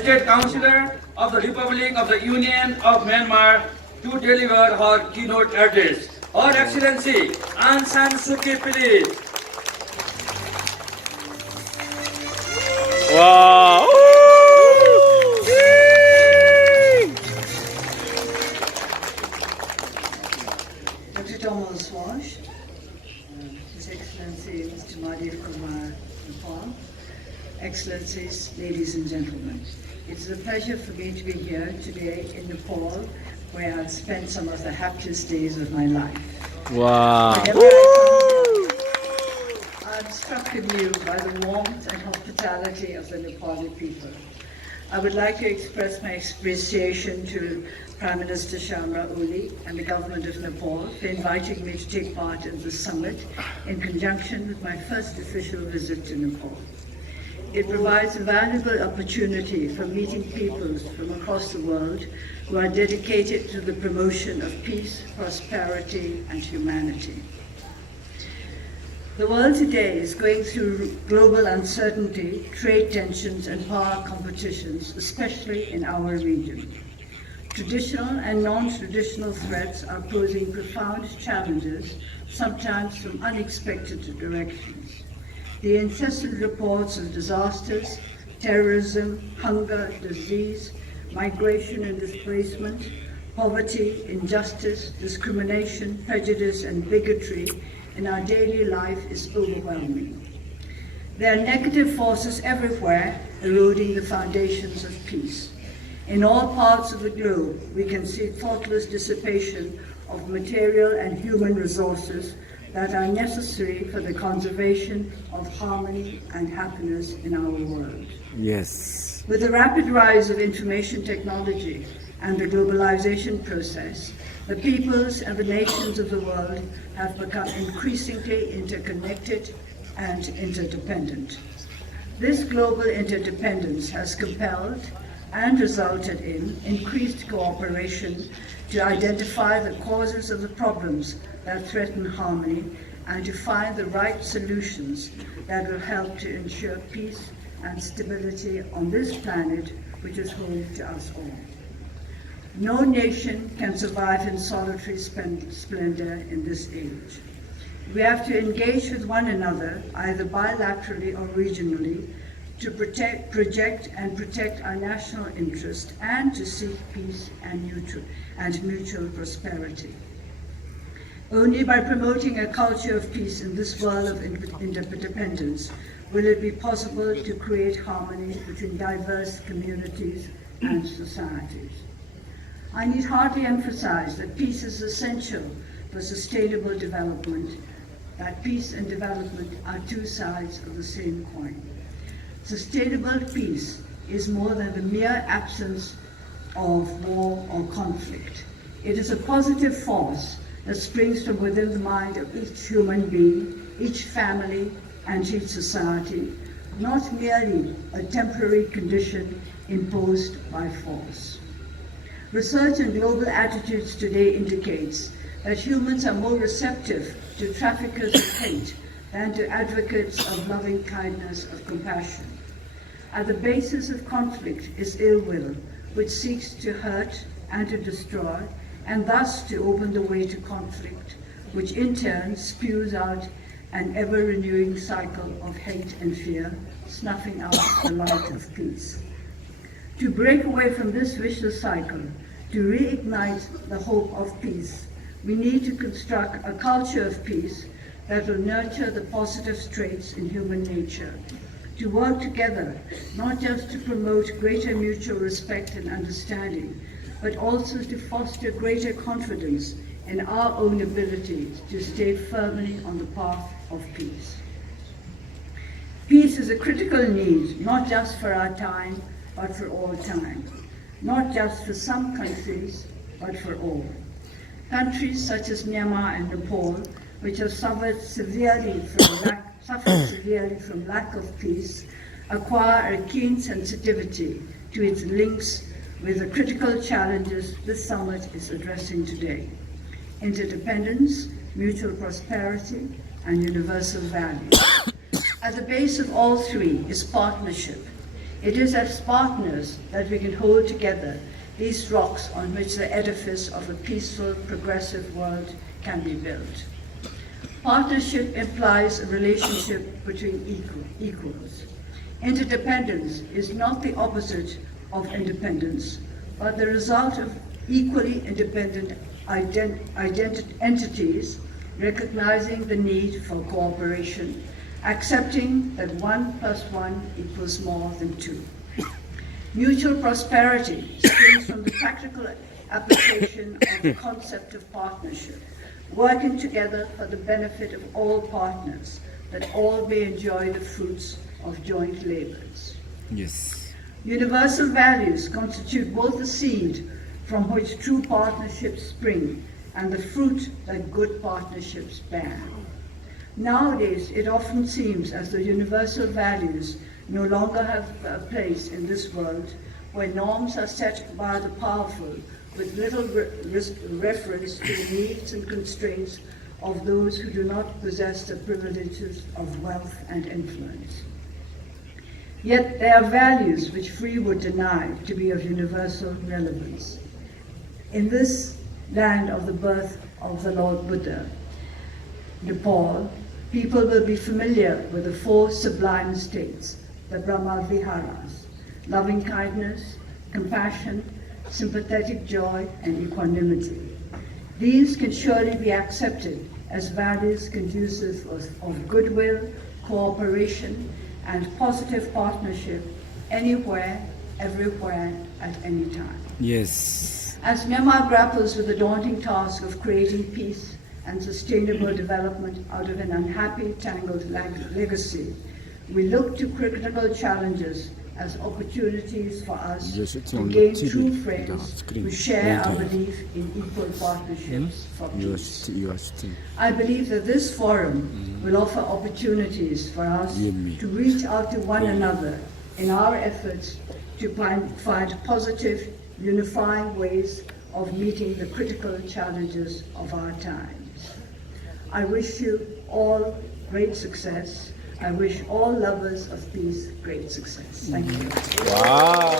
State Councillor of the Republic of the Union of Myanmar to deliver her keynote address. Her Excellency Aung San Suu Kyi, please. Wow! Dr. Thomas Walsh, His Excellency Mr. Madhav Kumar Nepal, Excellencies, ladies and gentlemen. It is a pleasure for me to be here today in Nepal, where I've spent some of the happiest days of my life. Wow! Whenever I come here, I'm struck anew by the warmth and hospitality of the Nepali people. I would like to express my appreciation to Prime Minister Sharma Oli and the Government of Nepal for inviting me to take part in this summit in conjunction with my first official visit to Nepal. It provides a valuable opportunity for meeting peoples from across the world who are dedicated to the promotion of peace, prosperity, and humanity. The world today is going through global uncertainty, trade tensions, and power competitions, especially in our region. Traditional and non-traditional threats are posing profound challenges, sometimes from unexpected directions. The incessant reports of disasters, terrorism, hunger, disease, migration and displacement, poverty, injustice, discrimination, prejudice, and bigotry in our daily life is overwhelming. There are negative forces everywhere eroding the foundations of peace. In all parts of the globe, we can see thoughtless dissipation of material and human resources that are necessary for the conservation of harmony and happiness in our world. Yes. With the rapid rise of information technology and the globalization process, the peoples and the nations of the world have become increasingly interconnected and interdependent. This global interdependence has compelled and resulted in increased cooperation to identify the causes of the problems that threaten harmony and to find the right solutions that will help to ensure peace and stability on this planet, which is home to us all. No nation can survive in solitary splendor in this age. We have to engage with one another, either bilaterally or regionally, to project and protect our national interest and to seek peace and mutual prosperity. Only by promoting a culture of peace in this world of interdependence will it be possible to create harmony between diverse communities and societies. I need hardly emphasize that peace is essential for sustainable development, that peace and development are two sides of the same coin. Sustainable peace is more than the mere absence of war or conflict. It is a positive force that springs from within the mind of each human being, each family, and each society, not merely a temporary condition imposed by force. Research in global attitudes today indicates that humans are more receptive to traffickers of hate than to advocates of loving kindness, of compassion. At the basis of conflict is ill will, which seeks to hurt and to destroy, and thus to open the way to conflict, which in turn spews out an ever-renewing cycle of hate and fear, snuffing out the light of peace. To break away from this vicious cycle, to reignite the hope of peace, we need to construct a culture of peace that will nurture the positive traits in human nature, to work together, not just to promote greater mutual respect and understanding, but also to foster greater confidence in our own ability to stay firmly on the path of peace. Peace is a critical need, not just for our time, but for all time. Not just for some countries, but for all. Countries such as Myanmar and Nepal, which have suffered severely from lack of peace, acquire a keen sensitivity to its links with the critical challenges this summit is addressing today: interdependence, mutual prosperity, and universal values. At the base of all three is partnership. It is as partners that we can hold together these rocks on which the edifice of a peaceful, progressive world can be built. Partnership implies a relationship between equals. Interdependence is not the opposite of independence, but the result of equally independent entities recognizing the need for cooperation, accepting that 1 + 1 = more than 2. Mutual prosperity springs from the practical application of the concept of partnership, working together for the benefit of all partners, that all may enjoy the fruits of joint labors. Yes. Universal values constitute both the seed from which true partnerships spring and the fruit that good partnerships bear. Nowadays, it often seems as though universal values no longer have a place in this world, where norms are set by the powerful with little reference to the needs and constraints of those who do not possess the privileges of wealth and influence. Yet there are values which free would deny to be of universal relevance. In this land of the birth of the Lord Buddha, Nepal, people will be familiar with the 4 sublime states, the Brahma Viharas: loving kindness, compassion, sympathetic joy, and equanimity. These can surely be accepted as values conducive of goodwill, cooperation, and positive partnership anywhere, everywhere, at any time. Yes. As Myanmar grapples with the daunting task of creating peace and sustainable development out of an unhappy, tangled legacy, we look to critical challenges as opportunities for us to gain true friends who share our belief in equal partnerships for peace. I believe that this forum will offer opportunities for us to reach out to one another in our efforts to find positive, unifying ways of meeting the critical challenges of our times. I wish you all great success. I wish all lovers of peace great success. Thank you. Wow.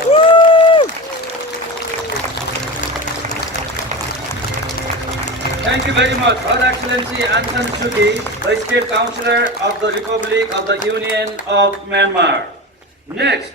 Thank you very much, Her Excellency Aung San Suu Kyi, the State Councillor of the Republic of the Union of Myanmar. Next,